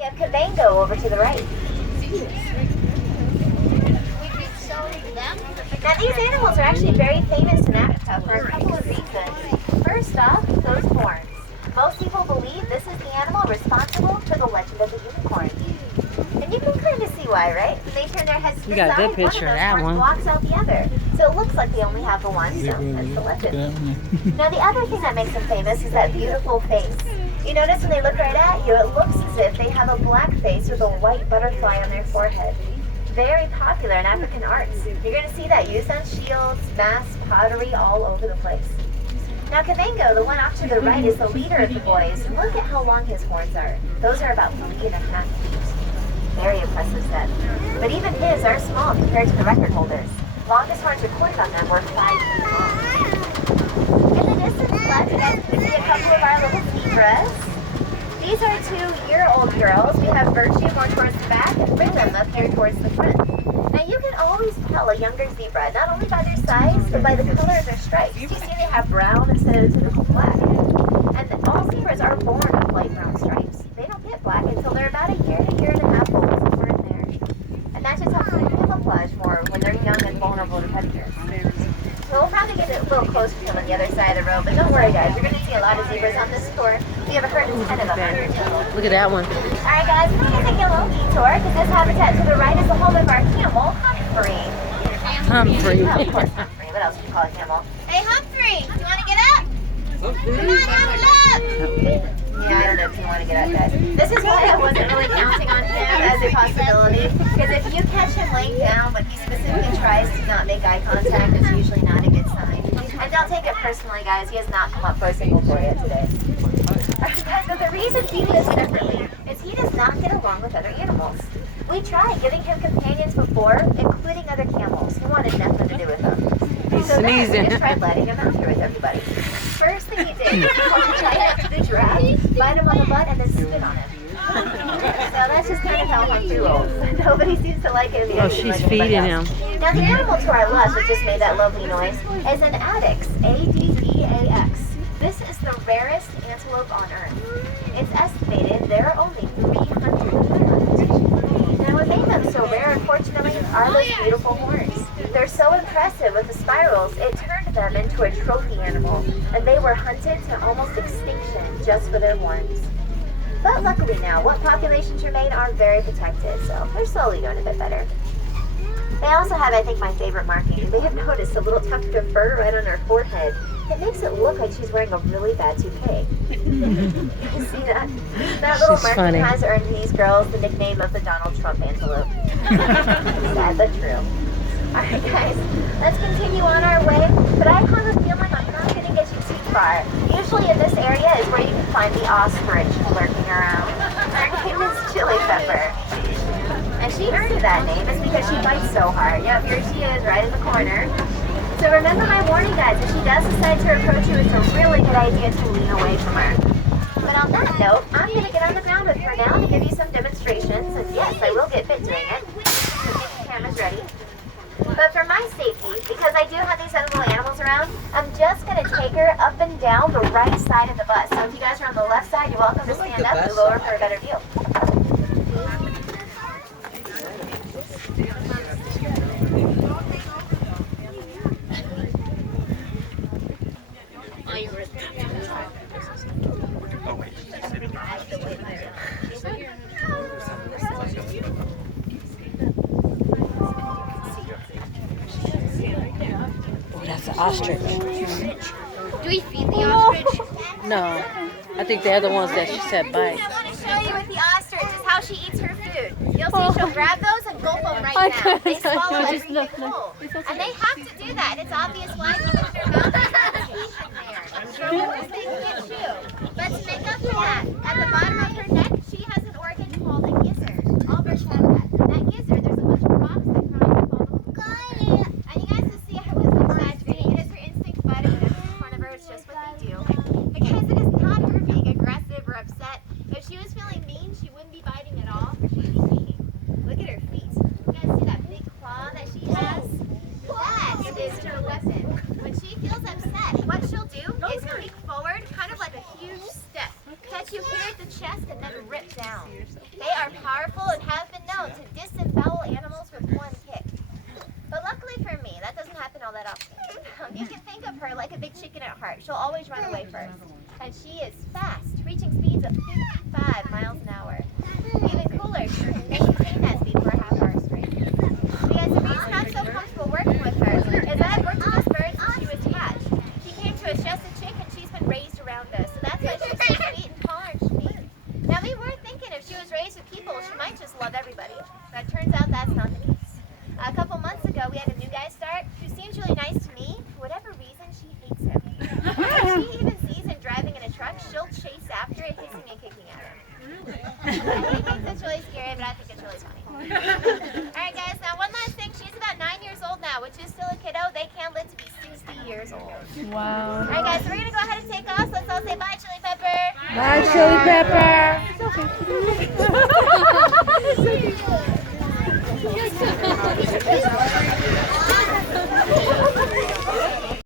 We have Kavango over to the right. Now these animals are actually very famous in Africa for a couple of reasons. First off, those horns. Most people believe this is the animal responsible for the legend of the unicorn. And you can kind of see why, right? They turn their heads to the got a side, good picture one of of that those one. horns blocks out the other. So it looks like they only have the one, so that's the legend. Now the other thing that makes them famous is that beautiful face. You notice when they look right at you, it looks as if they have a black face with a white butterfly on their forehead. Very popular in African arts. You're going to see that used on shields, masks, pottery, all over the place. Now Kavango, the one off to the right, is the leader of the boys. Look at how long his horns are. Those are about 3.5 feet. Very impressive set. But even his are small compared to the record holders. Longest horns recorded on them were 5 feet long. In the distance left, you guys can see a couple of our little zebras. These are 2-year-old girls. We have Virtue more towards the back and Rhythm up here towards the front. Now you can always tell a younger zebra, not only by their size, but by the color of their stripes. You see they have brown instead of typical black. And all zebras are born with light brown stripes. They don't get black until they're about a year to year and a half old, somewhere in there. And that just helps them camouflage more when they're young and vulnerable to predators. So we'll probably get a little closer to them on the other side of the road, but don't worry guys, you're going to see a lot of zebras on this tour. We have a herd of 10 of them out here too. Look at that one. Alright guys, we're going to take a little detour because this habitat to the right is the home of our camel, Humphrey. Humphrey. Oh, of course Humphrey. What else would you call a camel? Hey Humphrey, you want to get up? Humphrey. Come on, up! Yeah, I don't know if you want to get up guys. This is why I wasn't really counting on him as a possibility, because if you catch him laying down but he specifically tries to not make eye contact, it's usually not a good sign. And don't take it personally guys, he has not come up for a single toy yet today. Guys, but the reason he lives separately is he does not get along with other animals. We tried giving him companions before, including other camels. He wanted nothing to do with them. He's So then sneezing. we just tried letting him out here with everybody. First thing he did was walk right up to the giraffe, bite him on the butt, and then spit on him. So that's just kind of how Humphrey rolls. Nobody seems to like it. Oh, she's feeding him. Now the animal to our left, which just made that lovely noise, is an addax, A-D-D-A-X. This is the rarest antelope on Earth. It's estimated there are only 300 left. Now what made them so rare, unfortunately, are those beautiful horns. They're so impressive with the spirals, it turned them into a trophy animal, and they were hunted to almost extinction just for their horns. But luckily now, what populations remain are very protected, so they're slowly doing a bit better. They also have, I think, my favorite marking. You may have noticed a little tuft of fur right on her forehead. It makes it look like she's wearing a really bad toupee. You see that? That little She's marking funny. has earned these girls the nickname of the Donald Trump antelope. Sad but true. Alright guys, let's continue on our way, but I have a feeling I'm not going to get you too far. Usually in this area is where you can find the ostrich lurking around. Her name is Chili Pepper. And she earned that name is because she bites so hard. Yep, here she is right in the corner. So remember my warning guys, if she does decide to approach you, it's a really good idea to lean away from her. But on that note, I'm going to get on the ground with her now to give you some demonstrations, and yes, I will get fit doing it. So get your cameras ready. But for my safety, because I do have these other little animals around, I'm just going to take her up and down the right side of the bus. So if you guys are on the left side, you're welcome to stand up and move over for a better view. Oh, that's an ostrich. Do we feed the ostrich? No, I think they're the ones that she said bite. I want to show you with the ostrich is how she eats her food. You'll see she'll grab those and gulp them right down. They swallow everything whole. And they have to do that. It's obvious why because their mouth is there. Remember, they can't chew. But to make up for that, at the bottom of her neck, she has an organ called a gizzard. All birds have that. That gizzard, there's a bunch of rocks that come out called the and you guys can see I was exaggerating. It is her instinct to bite whatever's in front of her. It's just what they do. Because it is not her being aggressive or upset. If she was feeling mean, she wouldn't be biting at all. She'd be mean. Look at her feet. You guys see that big claw that she has? That is her weapon. When she feels upset, what she'll do is kick forward, kind of like a huge step. Catch you here at the chest They are powerful and have been known to disembowel animals with one kick. But luckily for me, that doesn't happen all that often. You can think of her like a big chicken at heart. She'll always run away first. And she is fast, reaching speeds of 55 miles an hour. Even cooler, she can maintain that speed for a half hour straight. Because the reason I'm so comfortable working with her is I've worked with this bird since she was hatched. She came to us just a chick and she's been raised around us. So that's why she's so sweet and tolerant to me. Now we were thinking if she was raised with people, she might just love everybody. But it turns out that's not the case. A couple months ago, we had a new guy start who seems really nice to me. For whatever reason, she hates him. If she even sees him driving in a truck, she'll chase after it, hissing and kicking at him. He thinks it's really scary, but I think it's really funny. Alright guys, now one last thing. She's about 9 years old now, which is still a kiddo. They can live to be 60 years old. Wow. Alright guys, so we're going to go ahead and take off. Let's all say bye, Chili Pepper. Bye, Chili Pepper.